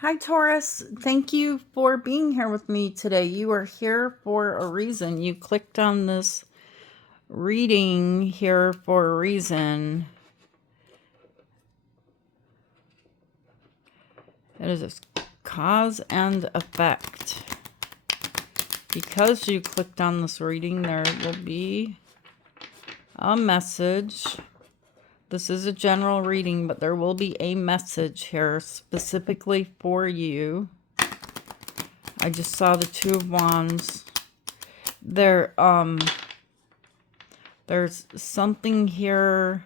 Hi, Taurus. Thank you for being here with me today. You are here for a reason. You clicked on this reading here for a reason. It is a cause and effect. Because you clicked on this reading, there will be a message. This is a general reading, but there will be a message here specifically for you. I just saw the Two of Wands. There's something here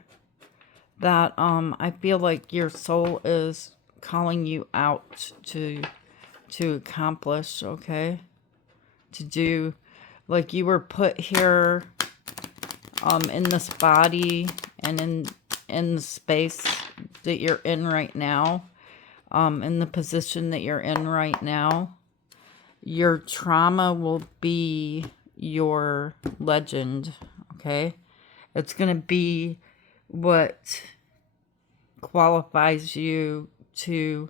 that I feel like your soul is calling you out to accomplish, okay? To do, like you were put here in this body and in the space that you're in right now, in the position that you're in right now. Your trauma will be your legend, okay? It's going to be what qualifies you to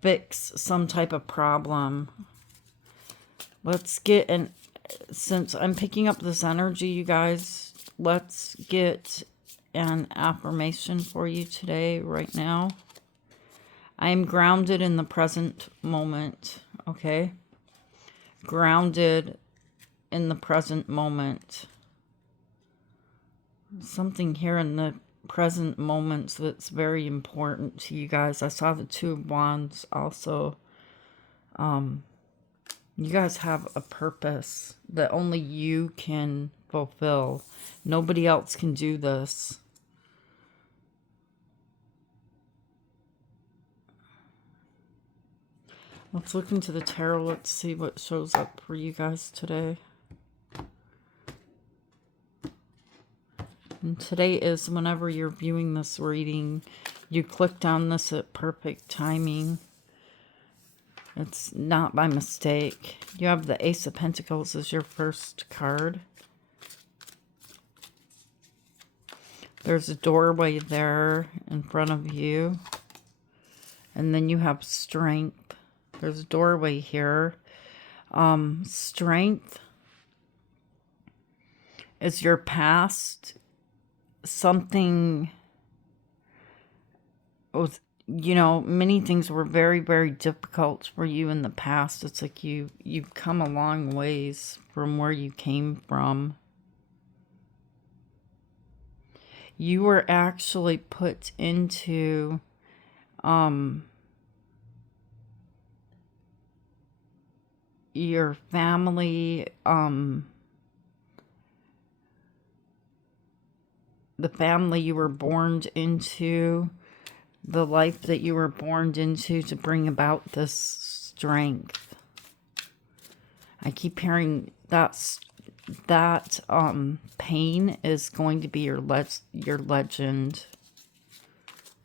fix some type of problem. Let's get an, since I'm picking up this energy, you guys, let's get an affirmation for you today, right now. I am grounded in the present moment, okay? Grounded in the present moment. Something here in the present moments that's very important to you guys. I saw the Two of Wands also. You guys have a purpose that only you can fulfill. Nobody else can do this. Let's look into the tarot. Let's see what shows up for you guys today. And today is whenever you're viewing this reading, you clicked on this at perfect timing. It's not by mistake. You have the Ace of Pentacles as your first card. There's a doorway there in front of you. And then you have Strength. There's a doorway here. Strength is your past. Something was, you know, many things were very, very difficult for you in the past. It's like you've come a long ways from where you came from. You were actually put into your family, the family you were born into, the life that you were born into to bring about this strength. I keep hearing that pain is going to be your legend,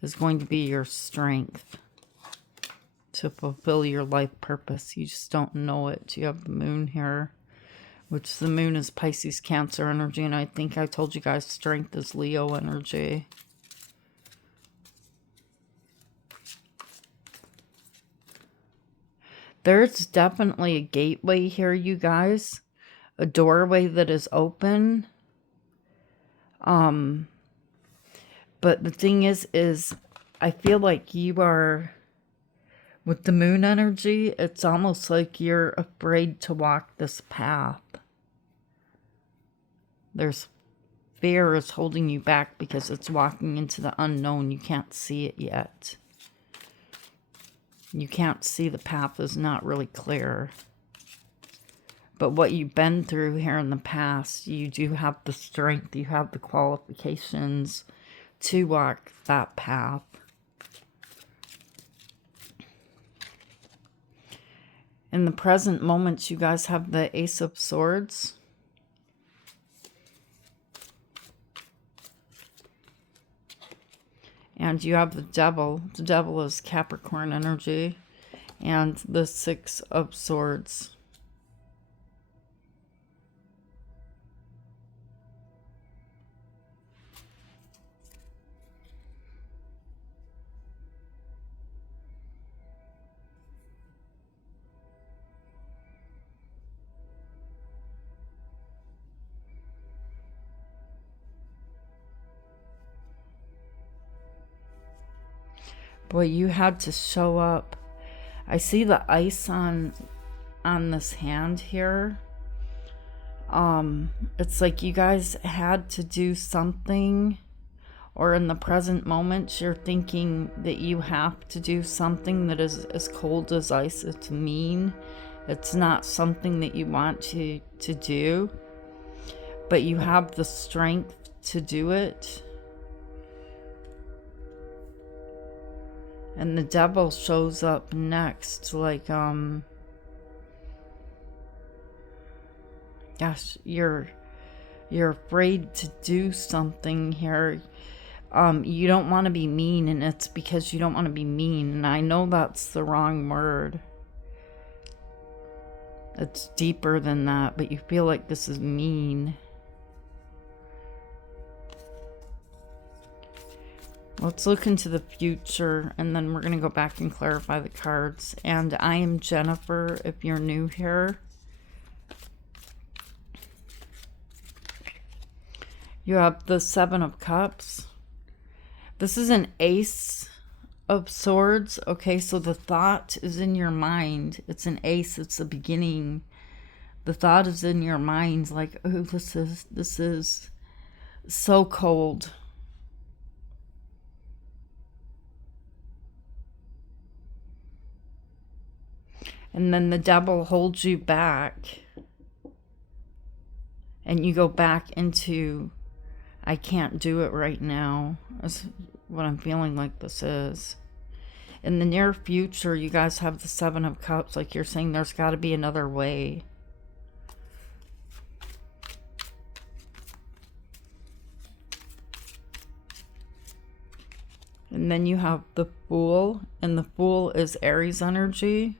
is going to be your strength to fulfill your life purpose. You just don't know it. You have the moon here, which the moon is Pisces, Cancer energy, and I think I told you guys strength is Leo energy. There's definitely a gateway here, you guys. A doorway that is open. But the thing is I feel like you are, with the moon energy, it's almost like you're afraid to walk this path. There's fear is holding you back because it's walking into the unknown. You can't see it yet. You can't see, the path is not really clear. But what you've been through here in the past, you do have the strength, you have the qualifications to walk that path. In the present moments, you guys have the Ace of Swords. And you have the Devil. The Devil is Capricorn energy. And the Six of Swords. Boy, you had to show up. I see the ice on this hand here. It's like you guys had to do something, or in the present moment you're thinking that you have to do something that is as cold as ice. It's mean. It's not something that you want to do, but you have the strength to do it. And the devil shows up next, like, gosh, you're afraid to do something here. You don't want to be mean, and it's because you don't want to be mean. And I know that's the wrong word. It's deeper than that, but you feel like this is mean. Let's look into the future, and then we're going to go back and clarify the cards. And I am Jennifer, if you're new here. You have the Seven of Cups. This is an Ace of Swords. Okay, so the thought is in your mind. It's an ace. It's the beginning. The thought is in your mind, like, oh, this is so cold. And then the devil holds you back. And you go back into, I can't do it right now. That's what I'm feeling like this is. In the near future, you guys have the Seven of Cups. Like you're saying, there's got to be another way. And then you have the Fool. And the Fool is Aries energy.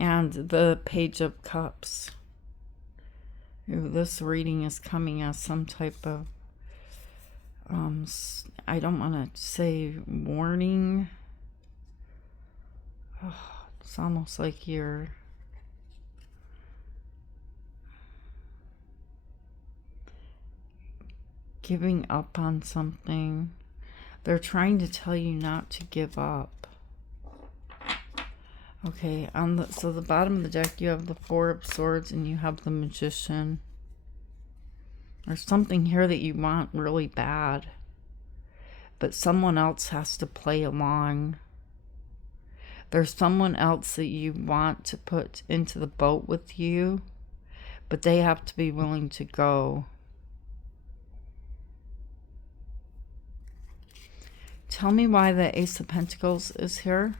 And the Page of Cups. Ooh, this reading is coming as some type of, I don't want to say warning. Oh, it's almost like you're giving up on something. They're trying to tell you not to give up. Okay, so the bottom of the deck, you have the Four of Swords and you have the Magician. There's something here that you want really bad, but someone else has to play along. There's someone else that you want to put into the boat with you, but they have to be willing to go. Tell me why the Ace of Pentacles is here.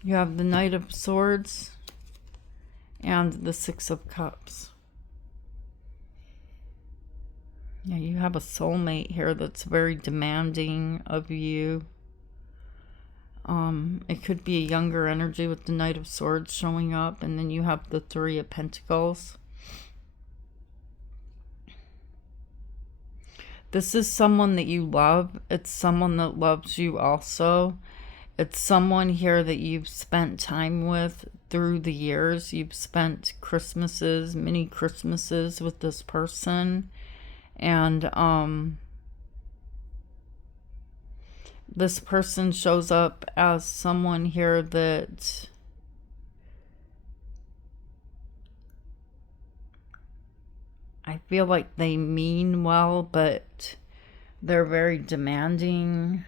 You have the Knight of Swords and the Six of Cups. Yeah, you have a soulmate here that's very demanding of you. It could be a younger energy with the Knight of Swords showing up, and then you have the Three of Pentacles. This is someone that you love. It's someone that loves you also. It's someone here that you've spent time with through the years. You've spent Christmases, many Christmases with this person. And this person shows up as someone here that I feel like they mean well, but they're very demanding.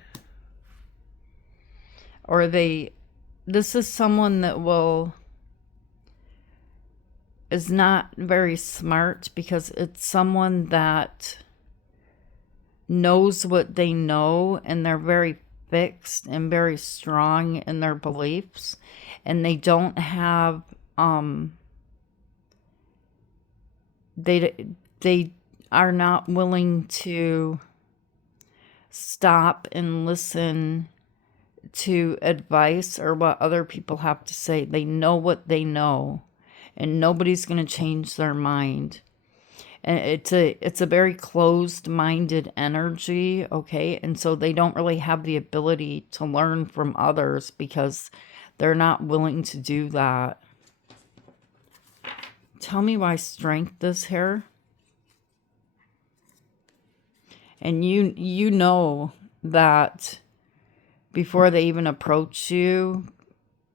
Or this is someone that is not very smart, because it's someone that knows what they know, and they're very fixed and very strong in their beliefs, and they don't have, they are not willing to stop and listen to advice or what other people have to say. They know what they know, and nobody's going to change their mind. And it's a very closed-minded energy, okay? And so they don't really have the ability to learn from others because they're not willing to do that. Tell me why strength is here. And you know that before they even approach you,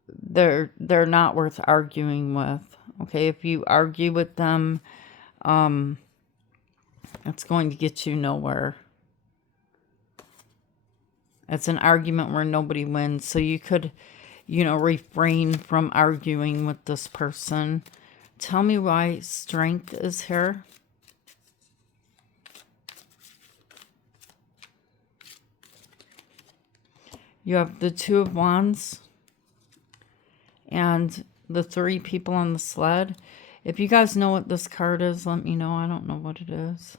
they're not worth arguing with. Okay, if you argue with them, it's going to get you nowhere. It's an argument where nobody wins. So you could, refrain from arguing with this person. Tell me why strength is here. You have the Two of Wands and the 3 people on the sled. If you guys know what this card is, let me know. I don't know what it is.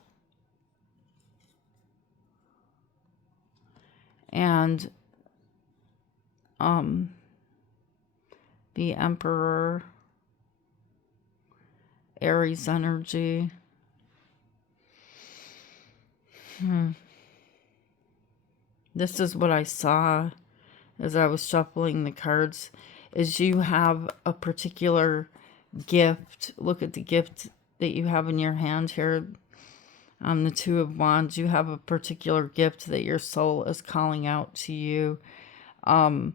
And the Emperor, Aries energy. This is what I saw as I was shuffling the cards, is you have a particular gift. Look at the gift that you have in your hand here. On the Two of Wands, you have a particular gift that your soul is calling out to you. And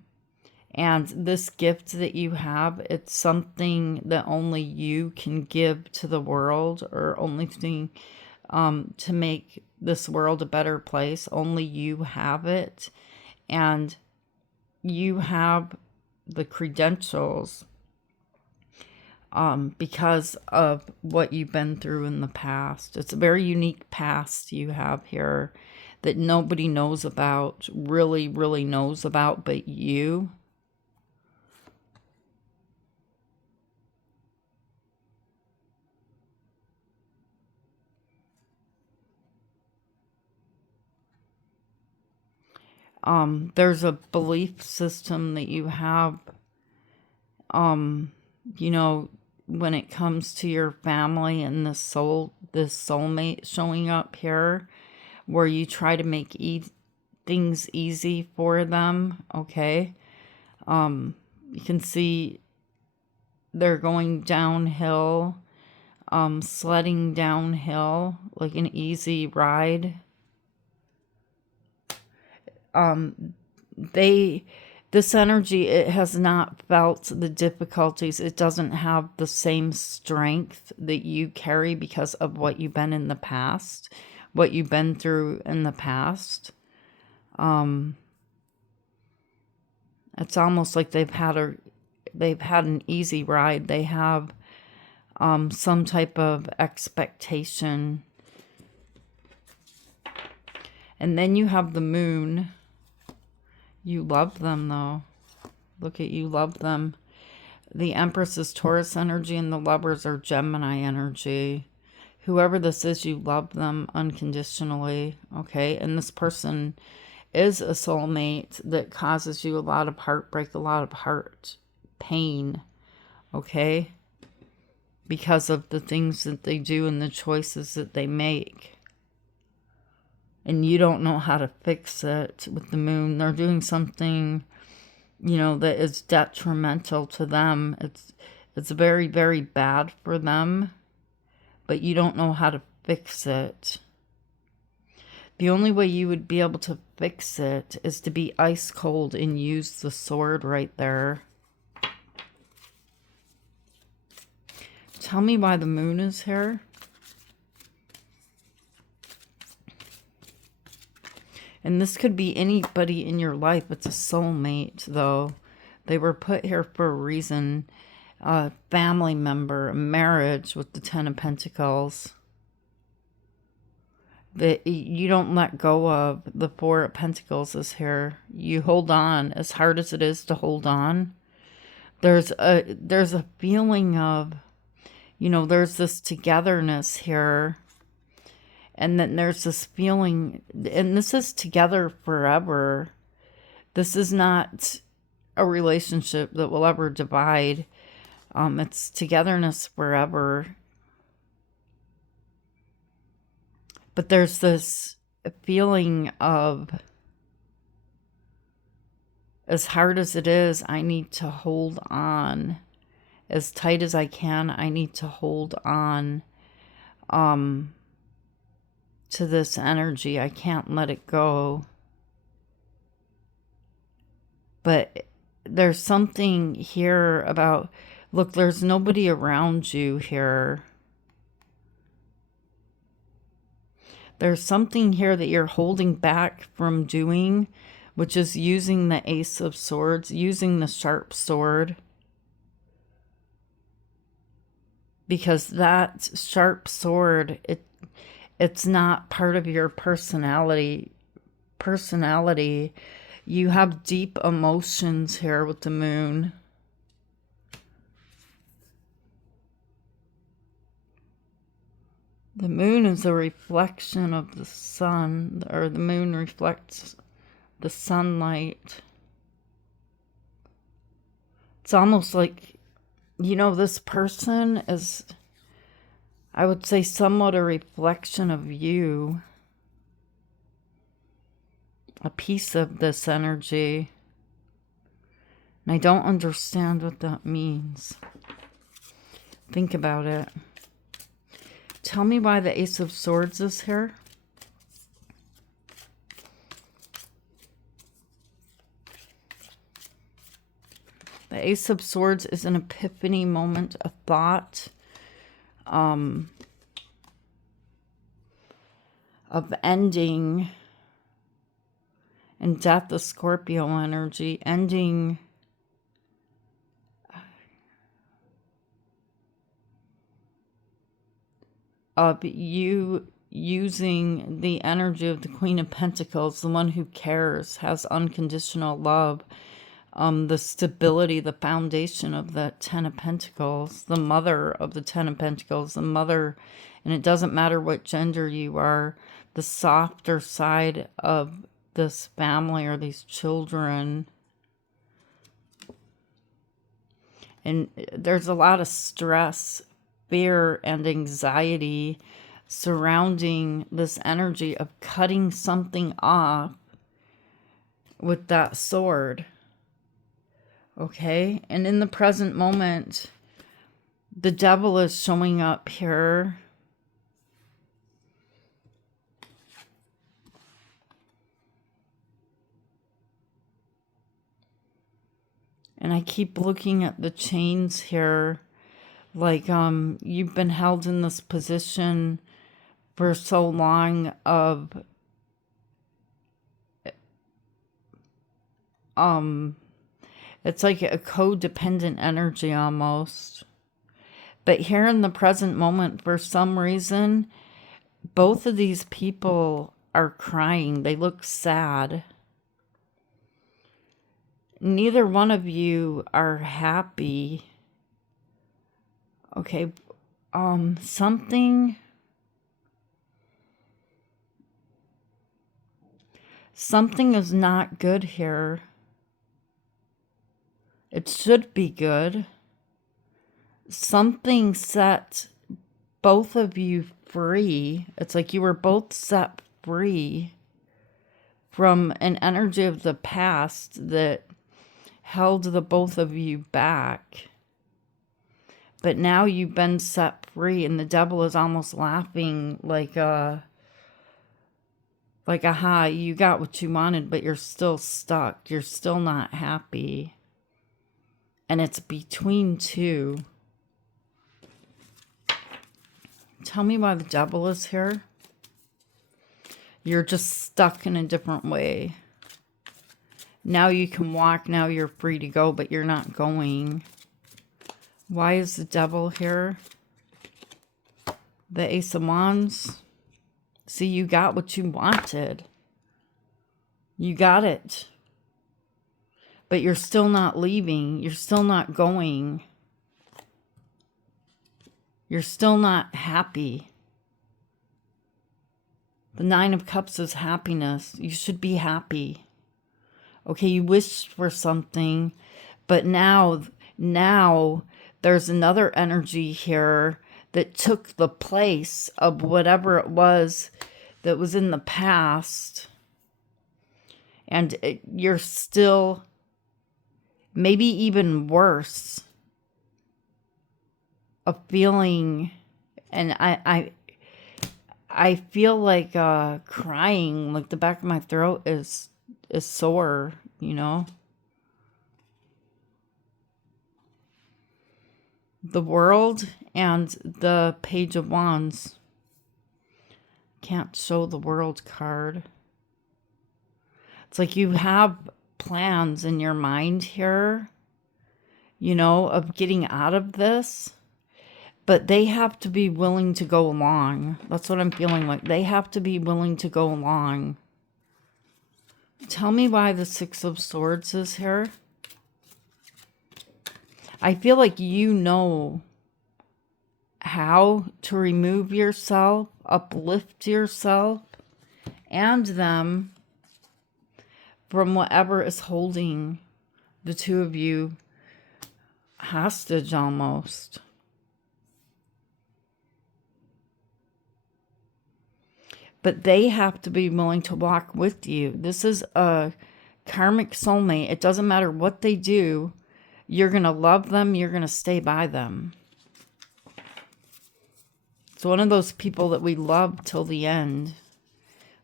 this gift that you have, it's something that only you can give to the world, or only thing to make this world a better place. Only you have it. And you have the credentials because of what you've been through in the past. It's a very unique past you have here that nobody knows about, really, really knows about, but you. There's a belief system that you have, when it comes to your family and this soulmate showing up here, where you try to make things easy for them, okay? You can see they're going downhill, sledding downhill, like an easy ride. This energy, it has not felt the difficulties. It doesn't have the same strength that you carry because of what you've been in the past, what you've been through in the past. It's almost like they've had an easy ride. They have some type of expectation. And then you have the Moon. You love them, though. Look at you, love them. The Empress is Taurus energy, and the Lovers are Gemini energy. Whoever this is, you love them unconditionally, okay? And this person is a soulmate that causes you a lot of heartbreak, a lot of heart pain, okay? Because of the things that they do and the choices that they make. And you don't know how to fix it with the Moon. They're doing something, that is detrimental to them. It's very, very bad for them, but you don't know how to fix it. The only way you would be able to fix it is to be ice cold and use the sword right there. Tell me why the Moon is here. And this could be anybody in your life. It's a soulmate, though. They were put here for a reason. A family member, a marriage with the Ten of Pentacles. That you don't let go of. The Four of Pentacles is here. You hold on as hard as it is to hold on. There's a feeling of, there's this togetherness here. And then there's this feeling, and this is together forever. This is not a relationship that will ever divide. It's togetherness forever. But there's this feeling of, as hard as it is, I need to hold on. As tight as I can, I need to hold on to this energy. I can't let it go. But there's something here about, look, there's nobody around you here. There's something here that you're holding back from doing, which is using the Ace of Swords, using the sharp sword. Because that sharp sword, it's not part of your personality. You have deep emotions here with the moon. The moon is a reflection of the sun, or the moon reflects the sunlight. It's almost like, you know, this person is, I would say, somewhat a reflection of you. A piece of this energy. And I don't understand what that means. Think about it. Tell me why the Ace of Swords is here. The Ace of Swords is an epiphany moment, a thought of ending, and death, the Scorpio energy, ending of you using the energy of the Queen of Pentacles, the one who cares, has unconditional love, the stability, the foundation of the Ten of Pentacles, the mother of the Ten of Pentacles, the mother, and it doesn't matter what gender you are, the softer side of this family or these children. And there's a lot of stress, fear, and anxiety surrounding this energy of cutting something off with that sword. Okay? And in the present moment, the devil is showing up here. And I keep looking at the chains here, like you've been held in this position for so long of it's like a codependent energy almost. But here in the present moment, for some reason, both of these people are crying. They look sad. Neither one of you are happy. Okay, something is not good here. It should be good. Something set both of you free. It's like you were both set free from an energy of the past that held the both of you back. But now you've been set free, and the devil is almost laughing like aha, you got what you wanted, but you're still stuck. You're still not happy. And it's between two. Tell me why the devil is here. You're just stuck in a different way. Now you can walk, now you're free to go, but you're not going. Why is the devil here? The Ace of Wands. See, you got what you wanted. You got it. But you're still not leaving. You're still not going. You're still not happy. The Nine of Cups is happiness. You should be happy. Okay, you wished for something, but now there's another energy here that took the place of whatever it was that was in the past, and you're still, maybe even worse, a feeling, and I feel like crying, like the back of my throat is sore, you know. The World and the Page of Wands. Can't show the World card. It's like you have plans in your mind here, you know, of getting out of this. But they have to be willing to go along. That's what I'm feeling like. They have to be willing to go along. Tell me why the Six of Swords is here. I feel like you know how to remove yourself, uplift yourself, and them from whatever is holding the two of you hostage almost. But they have to be willing to walk with you. This is a karmic soulmate. It doesn't matter what they do. You're going to love them. You're going to stay by them. It's one of those people that we love till the end.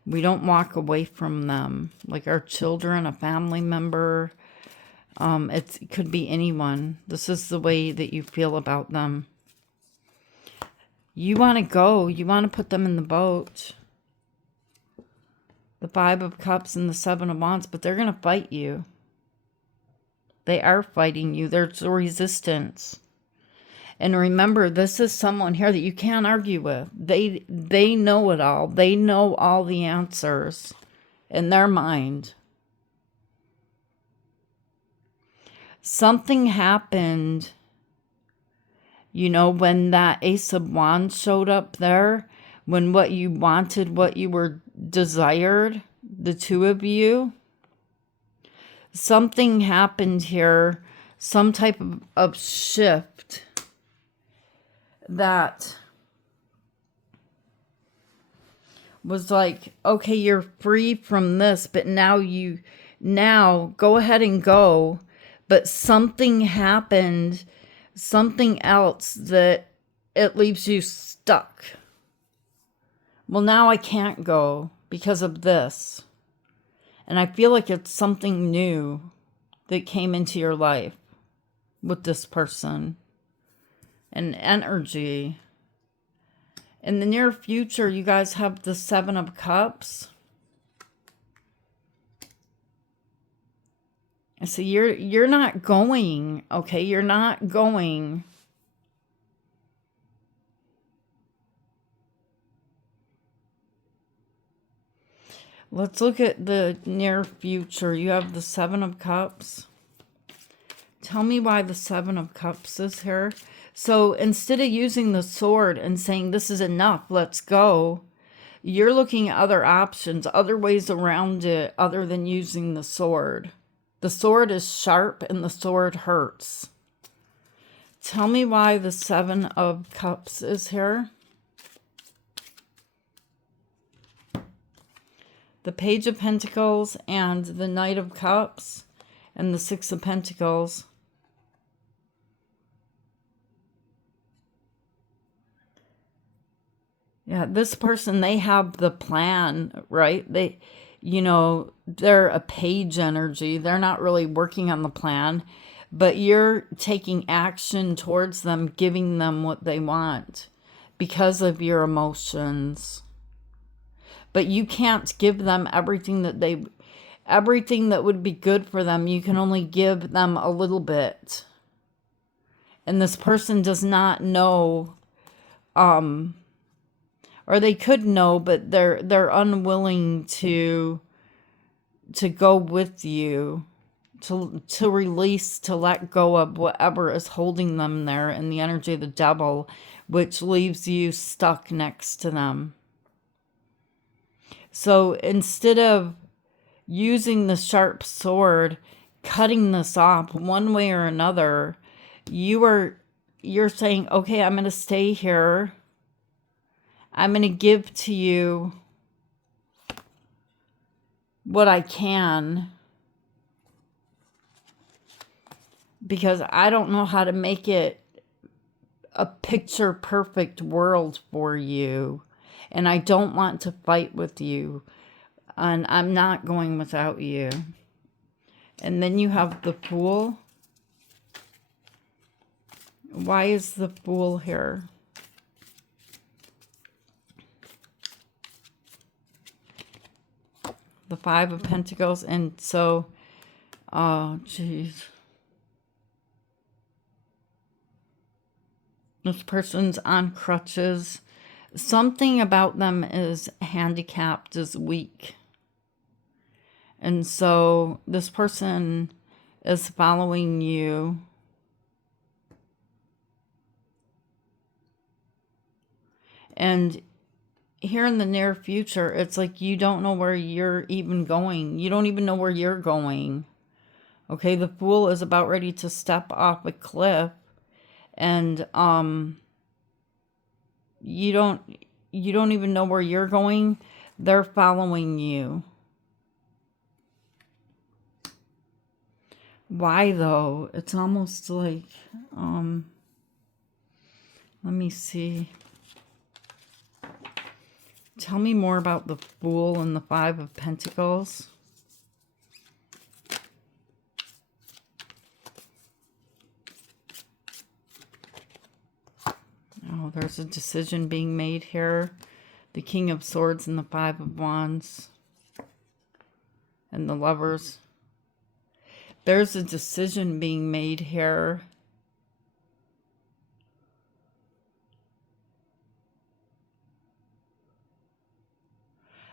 We don't walk away from them. Like our children, a family member. It could be anyone. This is the way that you feel about them. You want to go. You want to put them in the boat. The Five of Cups and the Seven of Wands, but they're going to fight you. They are fighting you. There's a resistance. And remember, this is someone here that you can't argue with. They know it all. They know all the answers in their mind. Something happened, you know, when that Ace of Wands showed up there, when what you wanted, what you were desired, the two of you, something happened here, some type of shift that was like, okay, you're free from this, but now go ahead and go. But something happened, something else that it leaves you stuck. Well, now I can't go because of this. And I feel like it's something new that came into your life with this person. And energy. In the near future, you guys have the Seven of Cups. So you're not going, okay? You're not going. Let's look at the near future. You have the Seven of Cups. Tell me why the Seven of Cups is here. So instead of using the sword and saying, this is enough, let's go, you're looking at other options, other ways around it other than using the sword. The sword is sharp and the sword hurts. Tell me why the Seven of Cups is here. The Page of Pentacles and the Knight of Cups and the Six of Pentacles. Yeah, this person, they have the plan, right? They, you know, they're a page energy. They're not really working on the plan, but you're taking action towards them, giving them what they want because of your emotions. But you can't give them everything that would be good for them. You can only give them a little bit. And this person does not know, or they could know, but they're unwilling to go with you, to release, to let go of whatever is holding them there in the energy of the devil, which leaves you stuck next to them. So instead of using the sharp sword, cutting this off one way or another, you're saying, okay, I'm going to stay here. I'm going to give to you what I can, because I don't know how to make it a picture perfect world for you. And I don't want to fight with you. And I'm not going without you. And then you have the Fool. Why is the Fool here? The Five of Pentacles. And so, oh, jeez. This person's on crutches. Something about them is handicapped, is weak. And so this person is following you. And here in the near future, it's like you don't know where you're even going. You don't even know where you're going. Okay, the Fool is about ready to step off a cliff. And you don't even know where you're going. They're following you. Why though? It's almost like let me see. Tell me more about the Fool and the Five of Pentacles. Oh, there's a decision being made here. The King of Swords and the Five of Wands. And the Lovers. There's a decision being made here.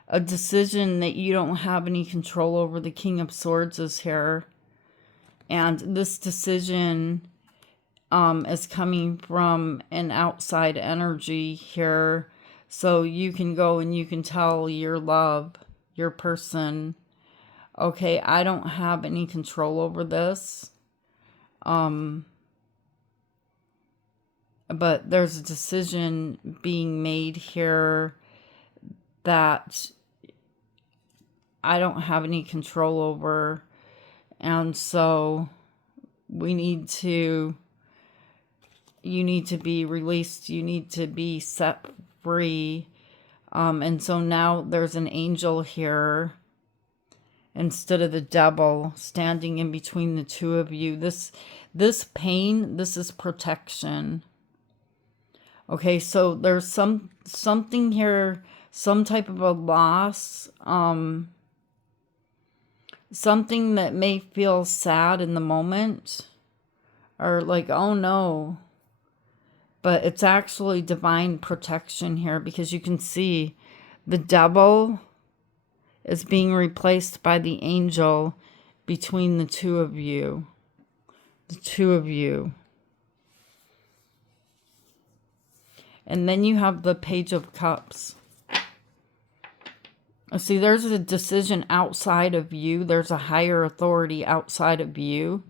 A decision that you don't have any control over. The King of Swords is here. And this decision is coming from an outside energy here. So you can go and you can tell your love, your person, okay, I don't have any control over this. But there's a decision being made here that I don't have any control over. And so you need to be released. You need to be set free. And so now there's an angel here instead of the devil standing in between the two of you. This pain, this is protection. Okay, so there's something here, some type of a loss, something that may feel sad in the moment, or like, oh no, but it's actually divine protection here, because you can see the devil is being replaced by the angel between the two of you. The two of you. And then you have the Page of Cups. See, there's a decision outside of you. There's a higher authority outside of you.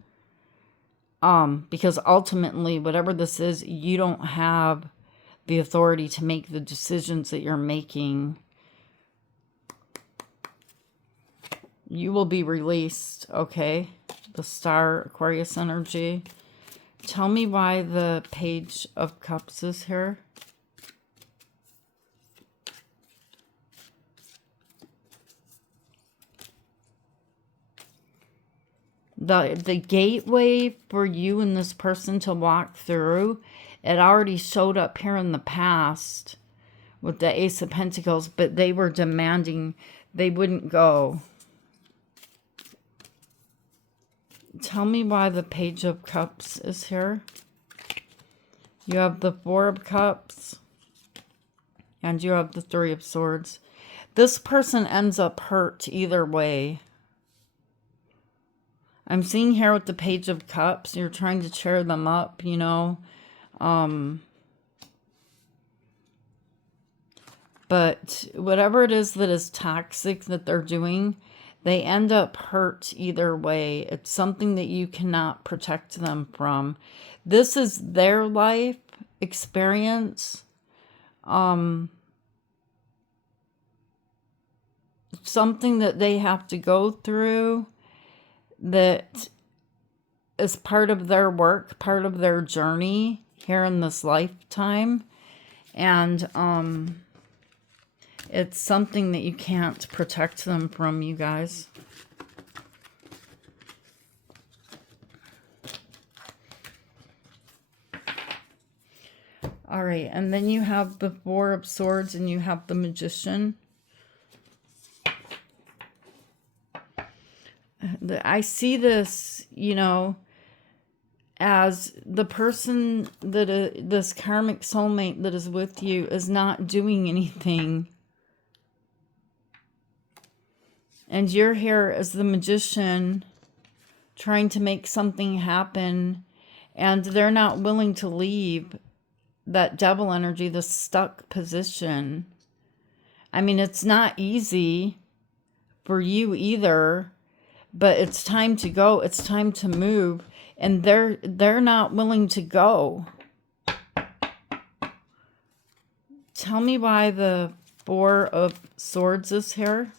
Because ultimately, whatever this is, you don't have the authority to make the decisions that you're making. You will be released, okay? The Star Aquarius energy. Tell me why the Page of Cups is here. The gateway for you and this person to walk through, it already showed up here in the past with the Ace of Pentacles, but they were demanding they wouldn't go. Tell me why the Page of Cups is here. You have the Four of Cups. And you have the Three of Swords. This person ends up hurt either way. I'm seeing here with the Page of Cups, you're trying to cheer them up, you know. But whatever it is that is toxic that they're doing, they end up hurt either way. It's something that you cannot protect them from. This is their life experience. something that they have to go through that is part of their work, part of their journey here in this lifetime. And it's something that you can't protect them from, you guys. All right, and then you have the Four of Swords and you have the Magician. I see this, you know, as the person that this karmic soulmate that is with you is not doing anything. And you're here as the Magician trying to make something happen, and they're not willing to leave that devil energy, the stuck position. I mean, it's not easy for you either, but it's time to go. It's time to move. And they're not willing to go. Tell me why the Four of Swords is here.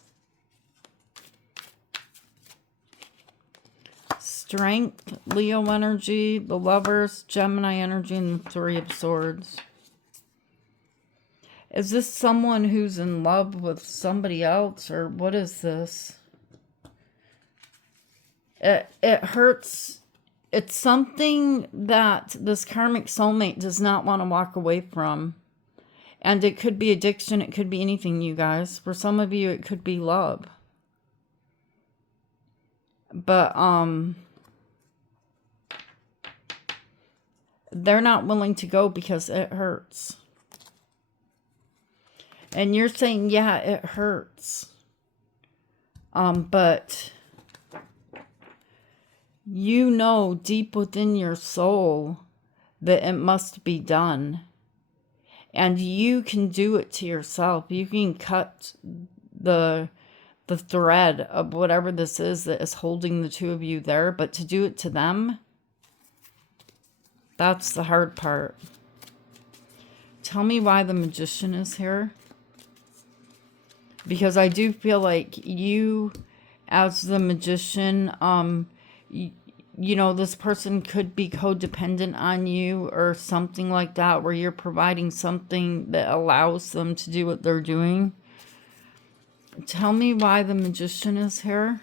Strength, Leo energy, the Lovers, Gemini energy, and the Three of Swords. Is this someone who's in love with somebody else, or what is this? It hurts. It's something that this karmic soulmate does not want to walk away from. And it could be addiction. It could be anything, you guys. For some of you, it could be love. But, they're not willing to go because it hurts. And you're saying, yeah, it hurts. But you know deep within your soul that it must be done. And you can do it to yourself. You can cut the thread of whatever this is that is holding the two of you there. But to do it to them, that's the hard part. Tell me why the Magician is here. Because I do feel like you, as the Magician, you know, this person could be codependent on you or something like that, where you're providing something that allows them to do what they're doing. Tell me why the Magician is here.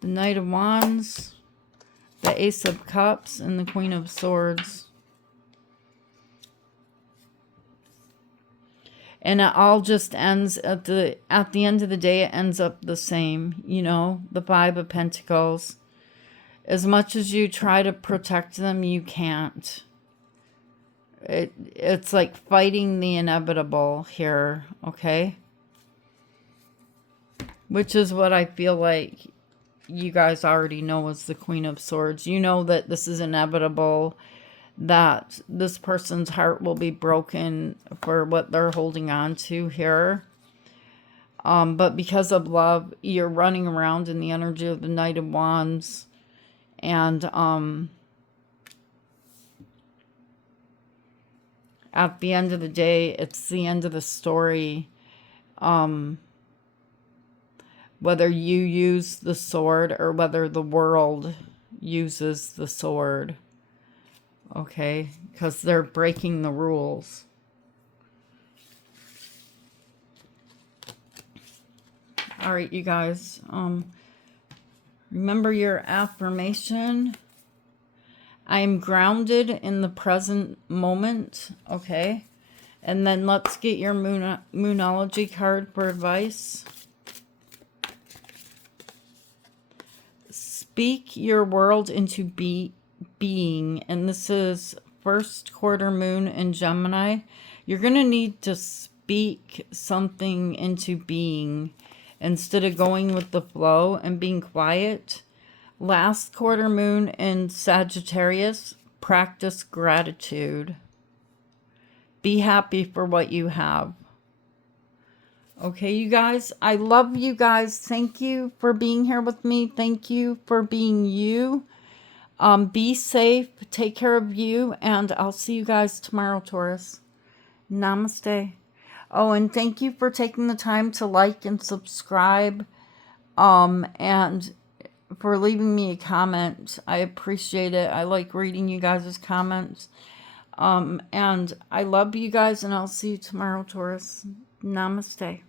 The Knight of Wands, the Ace of Cups, and the Queen of Swords. And it all just ends at the end of the day, it ends up the same, you know, the Five of Pentacles. As much as you try to protect them, you can't. It's like fighting the inevitable here, okay? Which is what I feel like you guys already know as the Queen of Swords. You know that this is inevitable, that this person's heart will be broken for what they're holding on to here. But because of love, you're running around in the energy of the Knight of Wands. And at the end of the day, it's the end of the story. Whether you use the sword or whether the world uses the sword. Okay, because they're breaking the rules. All right, you guys. Remember your affirmation. I am grounded in the present moment. Okay, and then let's get your Moonology card for advice. Speak your world into being, and this is first quarter moon in Gemini. You're going to need to speak something into being instead of going with the flow and being quiet. Last quarter moon in Sagittarius, practice gratitude. Be happy for what you have. Okay, you guys, I love you guys. Thank you for being here with me. Thank you for being you. Be safe, take care of you, and I'll see you guys tomorrow, Taurus. Namaste. Oh, and thank you for taking the time to like and subscribe, and for leaving me a comment. I appreciate it. I like reading you guys' comments. And I love you guys, and I'll see you tomorrow, Taurus. Namaste.